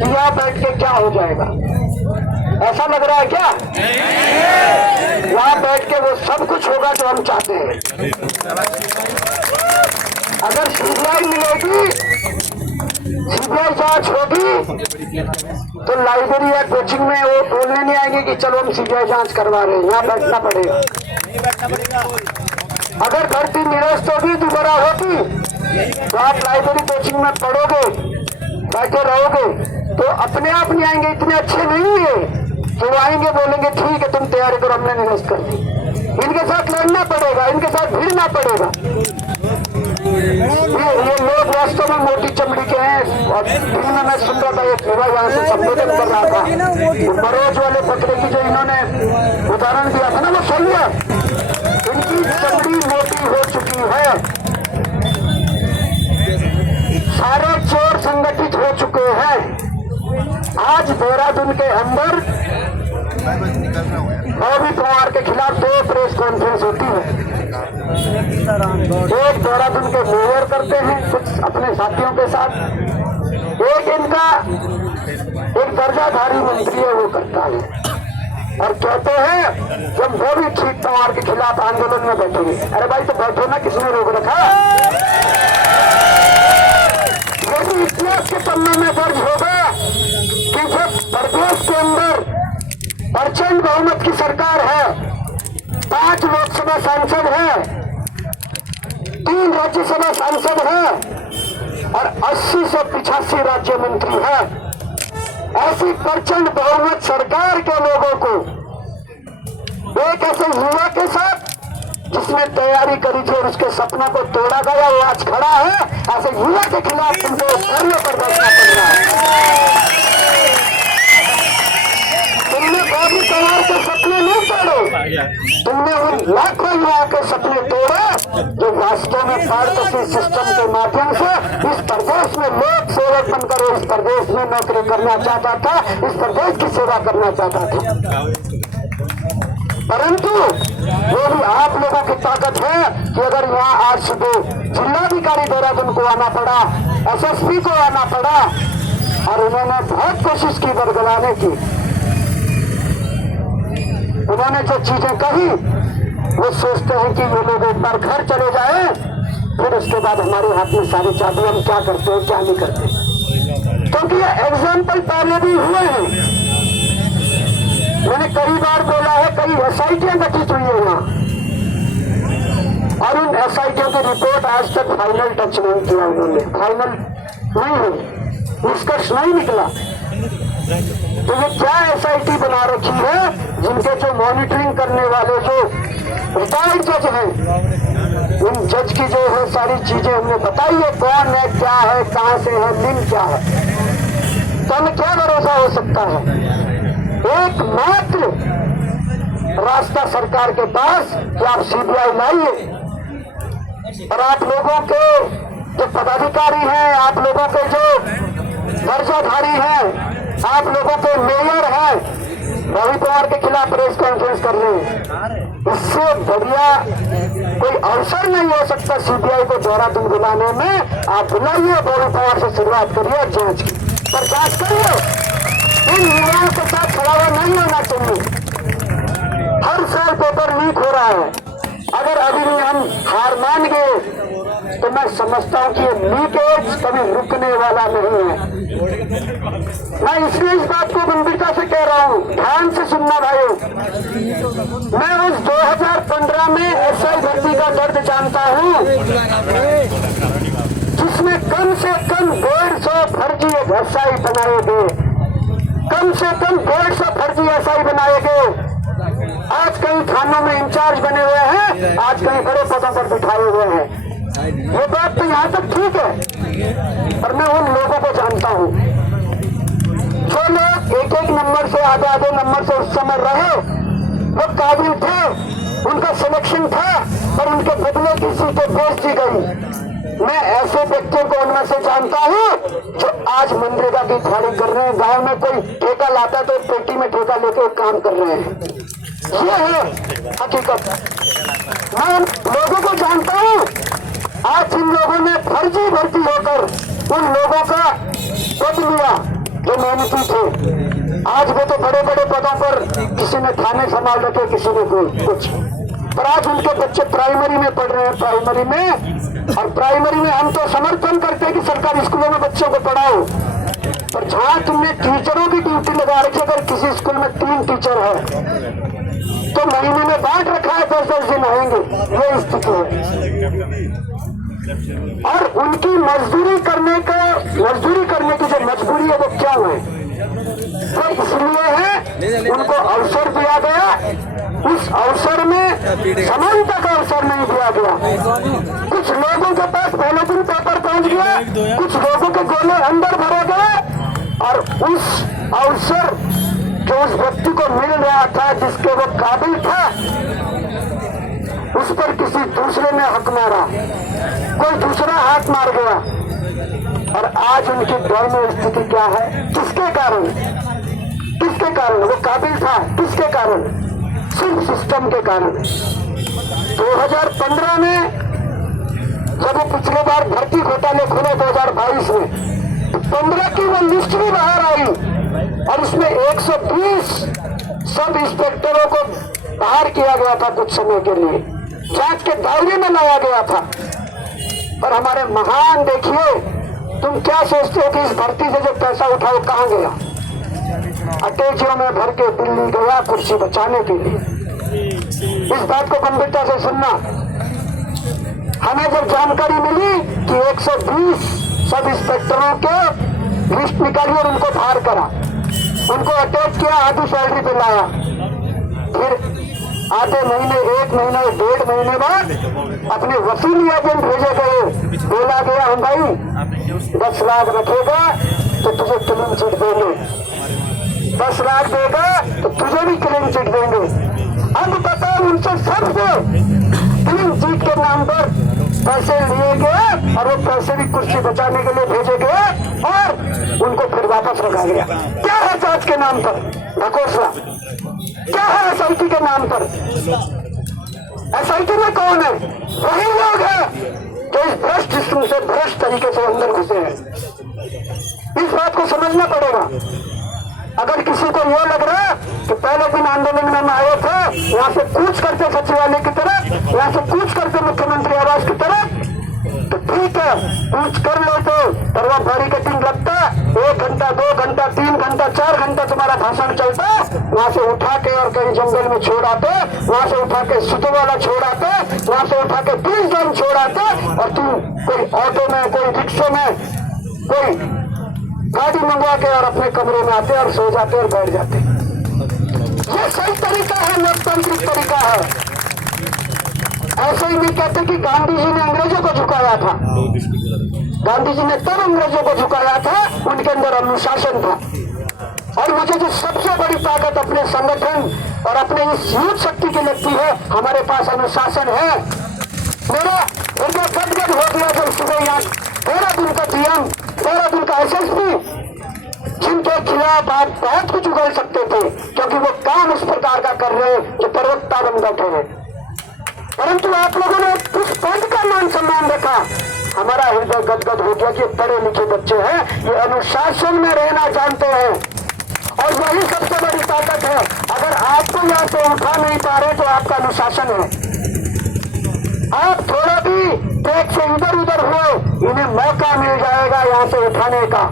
यहाँ बैठ के क्या हो जाएगा, ऐसा लग रहा है क्या? यहाँ बैठ के वो सब कुछ होगा जो हम चाहते हैं। अगर सीबीआई मिलेगी, सीबीआई जांच होगी, तो लाइब्रेरी या कोचिंग में वो बोलने नहीं आएंगे कि चलो हम सीबीआई जांच करवा रहे हैं, यहाँ बैठना पड़ेगा। अगर भर्ती निरस्त होगी, दोबारा होगी, तो आप लाइब्रेरी कोचिंग में पढ़ोगे, बैठे रहोगे, तो अपने आप नहीं आएंगे। इतने अच्छे नहीं है जो आएंगे बोलेंगे ठीक है तुम तैयारी करो, हमने निरस्त कर दी। इनके साथ लड़ना पड़ेगा, इनके साथ भिड़ना पड़ेगा। ये लोग वास्तव में मोटी चमड़ी के हैं। और दिन में मैं सुन रहा था, एक युवा यहाँ से संबोधन कर रहा था, बरोज वाले बकरे की जो इन्होंने उदाहरण दिया था ना, वो सही है। इनकी चमड़ी मोटी हो चुकी है, सारे चोर संगठित हो चुके हैं। आज देहरादून के अंदर बॉबी कुमार के खिलाफ 2 प्रेस कॉन्फ्रेंस होती है। एक देहरादून के मेयर करते हैं कुछ अपने साथियों के साथ, एक इनका एक दर्जाधारी मंत्री है वो करता है, और कहते हैं जब बॉबी ठीक कुमार के खिलाफ आंदोलन में बैठेंगे। अरे भाई तो बैठो ना, किसने रोक रखा? यदि इतिहास के पन्ने में दर्ज होगा कि जब प्रदेश के अंदर प्रचंड बहुमत की सरकार है, 5 लोकसभा सांसद है, 3 राज्यसभा सांसद है और 80 से 85 राज्य मंत्री है, ऐसी प्रचंड बहुमत सरकार के लोगों को एक ऐसे युवा के साथ जिसने तैयारी करी थी और उसके सपना को तोड़ा गया, वो आज खड़ा है, ऐसे युवा के खिलाफ तुमको धरने पर बैठना पड़ रहा है। तुमने बॉबी कुमार के सपने नहीं तोड़े, तुमने उन लाखों युवाओं के सपने तोड़े जो वास्तव में पारदर्शी सिस्टम के माध्यम से इस प्रदेश में लोक सेवक बनकर इस प्रदेश में नौकरी करना चाहता था, इस प्रदेश की सेवा करना चाहता था। परंतु वो भी आप लोगों की ताकत है कि अगर यहाँ आज सुबह जिलाधिकारी देहरादून को आना पड़ा, एसएसपी को आना पड़ा, और उन्होंने बहुत कोशिश की बरगलाने की। उन्होंने जो चीजें कही वो सोचते हैं कि ये लोग एक बार घर चले जाए, फिर उसके बाद हमारे हाथ में सारी चाबी, हम क्या करते हैं क्या नहीं करते। क्योंकि ये एग्जाम्पल पहले भी हुए हैं। मैंने कई बार बोला है, कई एसआईटियां गठित हुई है यहाँ, और उन एसआईटियों की रिपोर्ट आज तक फाइनल टच नहीं किया उन्होंने, फाइनल नहीं हुई, निष्कर्ष नहीं निकला। तो ये क्या एसआईटी बना रखी है जिनके जो मॉनिटरिंग करने वाले जो रिटायर्ड जज हैं, उन जज की जो है सारी चीजें हमने बताई है, कौन है, क्या है, कहां से है, लिंक क्या है, तो हमें क्या भरोसा हो सकता है? एकमात्र रास्ता सरकार के पास कि आप सीबीआई लाइए, और आप लोगों के जो पदाधिकारी हैं, आप लोगों के जो दर्जाधारी हैं, आप लोगों के मेयर हैं, बॉबी कुमार के खिलाफ प्रेस कॉन्फ्रेंस कर रहे हैं। इससे बढ़िया कोई अवसर नहीं हो सकता सीबीआई को देहरादून बुलाने में। आप बुलाइए, बॉबी कुमार से शुरुआत करिए जांच की, पर जांच करिए। इन युवाओं के साथ खड़ा हुआ नहीं होना चाहिए। हर साल पेपर लीक हो रहा है, अगर अभी भी हम हार मान गए तो मैं समझता हूं कि ये लीकेज कभी रुकने वाला नहीं है। मैं इसलिए इस बात को गंभीरता से कह रहा हूं, ध्यान से सुनना भाइयों। मैं उस 2015 में एसआई भर्ती का दर्द जानता हूं जिसमें कम से कम 150 फर्जी एसआई बनाए गए, कम से कम 150 फर्जी एसआई बनाए गए। आज कई थानों में इंचार्ज बने हुए हैं, आज कई बड़े पदों पर बिठाए हुए हैं। ये बात तो यहाँ तक ठीक है, पर मैं उन लोगों को जानता हूँ जो लोग एक नंबर से आधे नंबर से उस समय रहे, वो काबिल थे, उनका सिलेक्शन था, पर उनके बदले की सीटें बेच दी गई। मैं ऐसे व्यक्तियों को उनमें से जानता हूँ जो आज मनरेगा की दिहाड़ी कर रहे हैं, गांव में कोई ठेका लाता है तो पेटी में ठेका लेके काम कर रहे हैं। ये है हकीकत। मैं लोगों को जानता हूँ, आज इन लोगों ने फर्जी भर्ती होकर उन लोगों का पद लिया, जो मेहनती थे, आज वो तो बड़े बड़े पदों पर, किसी ने थाने संभाल रखे, किसी ने कुछ, पर आज उनके बच्चे प्राइमरी में पढ़ रहे हैं, प्राइमरी में। और प्राइमरी में हम तो समर्थन करते हैं कि सरकारी स्कूलों में बच्चों को पढ़ाओ, पर जहां तुमने टीचरों की ड्यूटी लगा रखी, अगर किसी स्कूल में 3 टीचर है तो महीने में बांट रखा है 10-10 दिन आएंगे, ये स्थिति है। और उनकी मजदूरी करने की जो मजबूरी है वो क्या है, वो इसलिए है उनको अवसर दिया गया, उस अवसर में समानता का अवसर नहीं दिया गया। कुछ लोगों के पास पहले दिन पेपर पहुंच गया, कुछ लोगों के गोले अंदर भरे गए, और उस अवसर जो उस व्यक्ति को मिल रहा था, जिसके वो काबिल था, उस पर किसी दूसरे ने हक मारा, कोई दूसरा हाथ मार गया। और आज उनकी दयनीय स्थिति क्या है, किसके कारण वो काबिल था, किसके कारण, सिर्फ सिस्टम के कारण। 2015 में जब वो पिछले बार भर्ती घोटाले खुले 2022 में, 15 की वो लिस्ट भी बाहर आई, और इसमें 120 सब इंस्पेक्टरों को बाहर किया गया था कुछ समय के लिए, जांच के दायरे में लाया गया था। पर हमारे महान, देखिए तुम क्या सोचते हो कि इस भर्ती से जो पैसा उठा वो कहां गया, अटैचियों में भर के दिल्ली गया कुर्सी बचाने के लिए। इस बात को गंभीरता से सुनना। हमें जब जानकारी मिली कि 120 सब इंस्पेक्टरों के लिस्ट निकाली और उनको बाहर करा, उनको अटैच किया, आधी सैलरी पे लाया, फिर आधे महीने, 1 महीने, 1.5 महीने बाद अपने वसीली एजेंट भेजे गए, बोला गया हम भाई 10 लाख रखेगा तो तुझे क्लीन चिट देंगे, 10 लाख देगा तो तुझे भी क्लीन चिट देंगे। अब बताओ, उनसे सबसे क्लीन चिट के नाम पर पैसे लिए गए, और वो पैसे भी कुर्सी बचाने के लिए भेजे गए, और उनको फिर वापस रखा गया। क्या है जांच के नाम पर ढकोसला, क्या है एसआईटी के नाम पर? एसआईटी में कौन है? वही लोग हैं जो इस भ्रष्ट सिस्टम से भ्रष्ट तरीके से अंदर घुसे हैं। इस बात को समझना पड़ेगा। अगर किसी को यह लग रहा है कि पहले दिन आंदोलन में हम आए थे, यहाँ से कूच करते सचिवालय की तरफ, यहाँ से कूच करते मुख्यमंत्री आवास की तरफ, तो ठीक है, कूच कर लेते, पर वह बैरिकेडिंग लगता, 1 घंटा, 2 घंटा, 3 घंटा, 4 घंटा तुम्हारा भाषण चलता, वहां से उठा के और कहीं जंगल में छोड़ आते, वहां से उठा के सुतोवाला छोड़ आते, वहां से उठा के 20 जन छोड़ आते, और तुम कोई ऑटो में, कोई रिक्शे में, कोई गाड़ी मंगवा के और अपने कमरे में आते और सो जाते और बैठ जाते। ये सही तरीका है, लोकतांत्रिक तरीका है। ऐसे ही नहीं कहते कि गांधी जी ने अंग्रेजों को झुकाया था। गांधी जी ने तब अंग्रेजों को झुकाया था, उनके अंदर अनुशासन था। और मुझे जो सबसे बड़ी ताकत अपने संगठन और अपने इस यूथ शक्ति की लगती है, हमारे पास अनुशासन है। मेरा हृदय गदगद हो गया जब सुबह यहाँ 13 दिन का डीएम, 13 दिन का एसएसपी, जिनके खिलाफ आप बहुत कुछ उगल सकते थे, क्योंकि वो काम उस प्रकार का कर रहे हैं जो प्रवक्ता बन बैठे हैं। परंतु आप लोगों ने उस पद का मान सम्मान रखा, हमारा हृदय गदगद हो गया कि पढ़े लिखे बच्चे हैं, ये अनुशासन में रहना जानते हैं, और यही सबसे बड़ी ताकत है। अगर आपको यहाँ से उठा नहीं पा रहे तो आपका अनुशासन है। आप थोड़ा भी ट्रैक से इधर उधर हुए, इन्हें मौका मिल जाएगा यहाँ से उठाने का,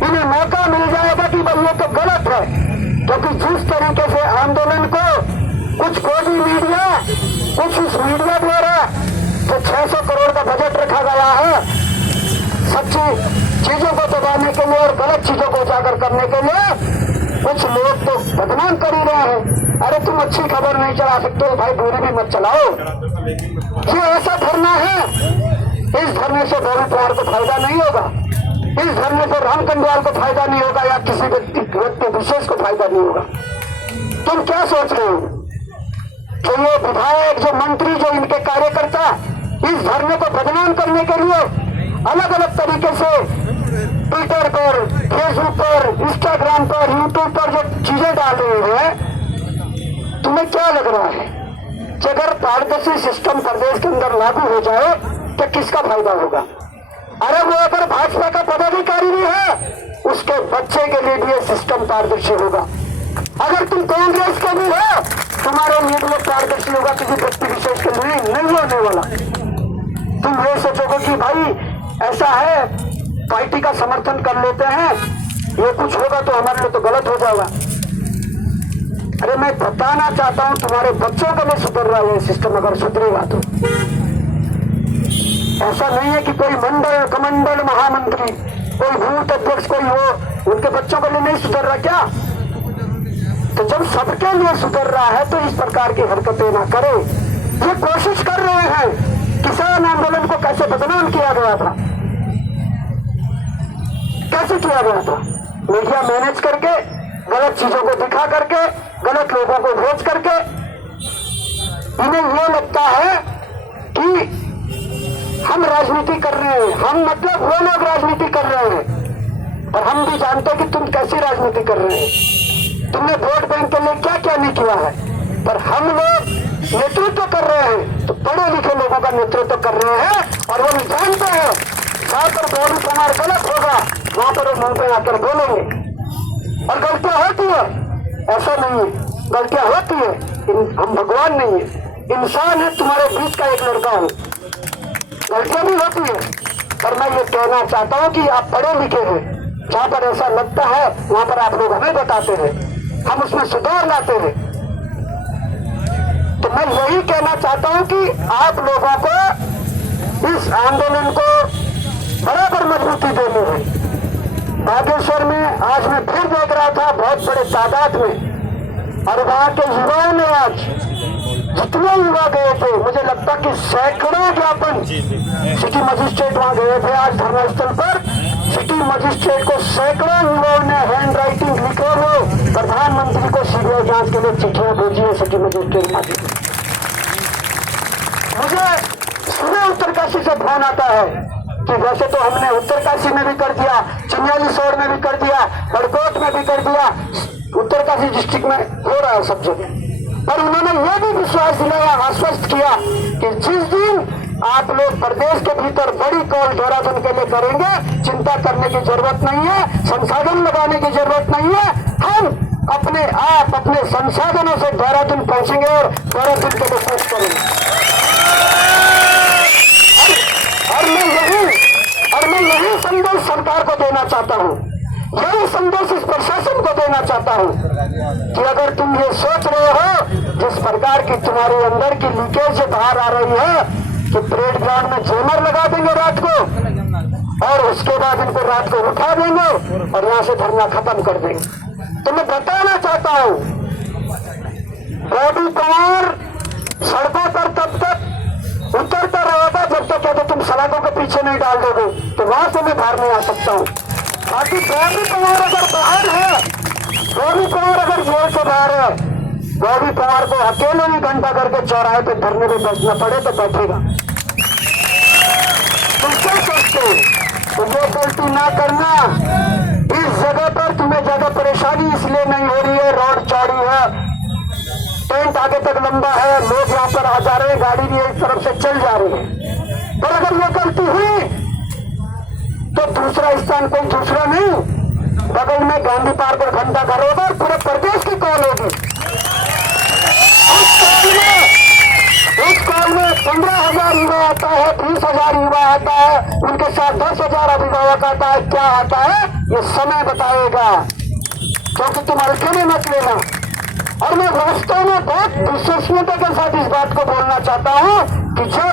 इन्हें मौका मिल जाएगा कि भाई ये तो गलत है। क्योंकि जिस तरीके से आंदोलन को कुछ गोदी मीडिया, कुछ इस मीडिया द्वारा जो 600 करोड़ का बजट रखा गया है, सच्ची चीजों को दबाने के लिए और गलत चीजों को उजागर करने के लिए, कुछ लोग तो बदनाम कर ही रहे हैं। अरे तुम अच्छी खबर नहीं चला सकते हो भाई, बुरी भी मत चलाओ। ये ऐसा धरना है, इस धरने से गौरी पवार को फायदा नहीं होगा, इस धरने से राम कंडवाल को फायदा नहीं होगा, या किसी व्यक्ति विशेष को फायदा नहीं होगा। तुम क्या सोच रहे हो? जो ये विधायक, जो मंत्री, जो इनके कार्यकर्ता इस धरने को बदनाम करने के लिए अलग अलग तरीके से ट्विटर पर, फेसबुक पर, इंस्टाग्राम पर, यूट्यूब पर जो चीजें डाल रहे हैं, तुम्हें क्या लग रहा है कि अगर पारदर्शी सिस्टम प्रदेश के अंदर लागू हो जाए तो किसका फायदा होगा? अरे वो अगर भाजपा का पदाधिकारी भी है उसके बच्चे के लिए भी ये सिस्टम पारदर्शी होगा। अगर तुम कांग्रेस के भी हो, तुम्हारे लिए भी पारदर्शी होगा, किसी व्यक्ति विशेष के लिए नहीं होने वाला। तुम ये सोचोगे कि भाई ऐसा है, पार्टी का समर्थन कर लेते हैं, ये कुछ होगा तो हमारे लिए तो गलत हो जाएगा। अरे मैं बताना चाहता हूं, तुम्हारे बच्चों के लिए सुधर रहा है सिस्टम, अगर सुधरेगा तो। ऐसा नहीं है कि कोई मंडल कमंडल महामंत्री, कोई बूथ अध्यक्ष कोई हो, उनके बच्चों के लिए नहीं सुधर रहा क्या? तो जब सबके लिए सुधर रहा है तो इस प्रकार की हरकतें ना करें। ये कोशिश कर रहे हैं, किसान आंदोलन को कैसे बदनाम किया गया था, कैसे किया गया था, मीडिया मैनेज करके, गलत चीजों को दिखा करके, गलत लोगों को भेज करके। इन्हें ये लगता है कि हम राजनीति कर रहे हैं, हम मतलब वो लोग राजनीति कर रहे हैं, और हम भी जानते हैं कि तुम कैसी राजनीति कर रहे हैं, तुमने वोट बैंक के लिए क्या क्या नहीं किया है। पर हम लोग नेतृत्व कर रहे हैं, तो पढ़े लिखे लोगों का नेतृत्व कर रहे हैं, और वो भी जानते हैं जहां पर गौरी कुमार गलत होगा वहां पर वो मुंह पे आकर बोलेंगे। और गलतियां होती है, ऐसा नहीं है, गलतियां होती है, हम भगवान नहीं है, इंसान है, तुम्हारे बीच का एक लड़का हूं, गलतियां भी होती है। पर मैं ये कहना चाहता हूं कि आप पढ़े लिखे हैं, जहां पर ऐसा लगता है वहां पर आप लोग हमें बताते हैं, हम उसमें सुधार लाते हैं। तो मैं यही कहना चाहता हूं कि आप लोगों को इस आंदोलन को बराबर मजबूती देनी है। बागेश्वर में आज मैं फिर देख रहा था बहुत बड़े तादाद में, और वहां के युवाओं ने आज जितने युवा गए थे, मुझे लगता कि सैकड़ों ज्ञापन सिटी मजिस्ट्रेट वहां गए थे आज धरना स्थल पर। सिटी मजिस्ट्रेट को सैकड़ों युवाओं ने हैंड राइटिंग लिखे हुए प्रधानमंत्री को सीबीआई जांच के लिए चिट्ठियां भेजी है सिटी मजिस्ट्रेट माध्यम। मुझे सुबह उत्तरकाशी से फोन आता है कि वैसे तो हमने उत्तरकाशी में भी कर दिया, चिन्यालीसौड़ में भी कर दिया, बड़कोट में भी कर दिया, उत्तरकाशी डिस्ट्रिक्ट में हो रहा है सब जगह। पर उन्होंने यह भी विश्वास दिलाया, आश्वस्त किया कि जिस दिन आप लोग प्रदेश के भीतर बड़ी कॉल देहरादून के लिए करेंगे, चिंता करने की जरूरत नहीं है, संसाधन लगाने की जरूरत नहीं है, हम अपने आप अपने संसाधनों से देहरादून पहुंचेंगे और देहरादून के लिए कोशिश करेंगे। और मैं यही संदेश सरकार को देना चाहता हूँ, यही संदेश इस प्रशासन को देना चाहता हूँ कि अगर तुम ये सोच रहे हो जिस प्रकार की तुम्हारे अंदर की लीकेज से बाहर आ रही है कि परेड ग्राउंड में जैमर लगा देंगे रात को, और उसके बाद इनको रात को उठा देंगे और यहाँ से धरना खत्म कर देंगे, तो मैं बताना चाहता हूँ गौरी कुमार सड़कों पर तब तक उतरता रहेगा जब तक कहते तुम सड़कों के पीछे नहीं डाल दोगे, तो वहां से मैं बाहर नहीं आ सकता हूँ। बाकी गौरी कुमार अगर बाहर है, गौरी कुमार अगर जेल से बाहर है, गौरी कुमार को अकेले ही घंटा करके चौराहे पे धरने में बैठना पड़े तो बैठेगा। तुम क्या सोचते हो? तो ये गलती ना करना। इस जगह पर तुम्हें ज्यादा परेशानी इसलिए नहीं हो रही है, रोड चौड़ी है, टेंट आगे तक लंबा है, लोग यहाँ पर आ जा रहे हैं, गाड़ी भी एक तरफ से चल जा रही है। पर अगर ये गलती हुई तो दूसरा स्थान कोई दूसरा नहीं, बगल में गांधी पार्क और घंटा घर होगा और पूरे प्रदेश की कॉल होगी। उस कॉल में 15,000 युवा आता है, 20,000 युवा आता है, उनके साथ 10,000 अभिभावक आता है। क्या आता है ये समय बताएगा, क्योंकि तुम हल्के में मत लेना। और मैं वास्तव में बहुत विश्वसनीयता के साथ इस बात को बोलना चाहता हूँ कि जब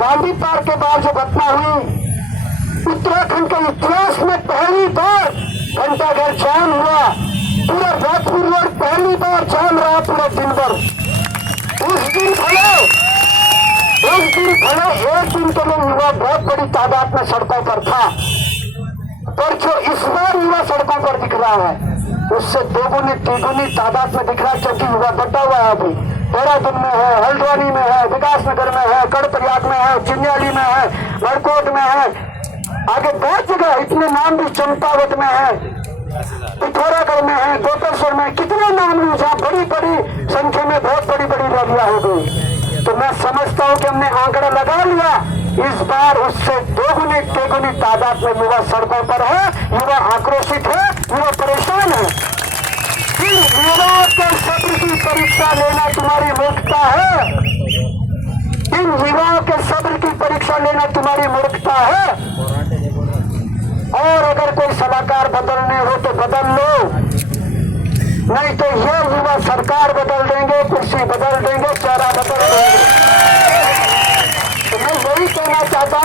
गांधी पार्क के बाद जो घटना हुई, उत्तराखंड के इतिहास में पहली बार घंटा घर जाम हुआ, पूरा राजपुर रोड पहली बार जाम रहा पूरे दिन भर। उस दिन भले एक दिन के लिए युवा बहुत बड़ी तादाद में सड़कों पर था, पर जो इस बार युवा सड़कों पर दिख रहा है उससे दोगुनी तिगुनी तादाद में दिख रहा है, क्योंकि युवा बटा हुआ है। अभी देहरादून में है, हल्द्वानी में है, विकासनगर में है, गढ़प्रयाग में है, चिन्याली में है, बड़कोट में है, आगे बहुत जगह इतने नाम भी, चंपावत में है, पिथौरागढ़ में है, गोपेश्वर में, कितने नाम भी जहाँ बड़ी बड़ी संख्या में बहुत बड़ी बड़ी रैलियां हो गई। तो मैं समझता हूँ कि हमने आंकड़ा लगा लिया इस बार उससे दोगुनी तेगुनी तादाद में युवा सड़कों पर है, युवा आक्रोशित है, युवा परेशान है। इन युवाओं के सब्र की परीक्षा लेना तुम्हारी मूर्खता है। इन युवाओं के सब्र की परीक्षा लेना तुम्हारी मूर्खता है। और अगर कोई सलाहकार बदलने हो तो बदल लो, नहीं तो ये युवा सरकार बदल देंगे, कुर्सी बदल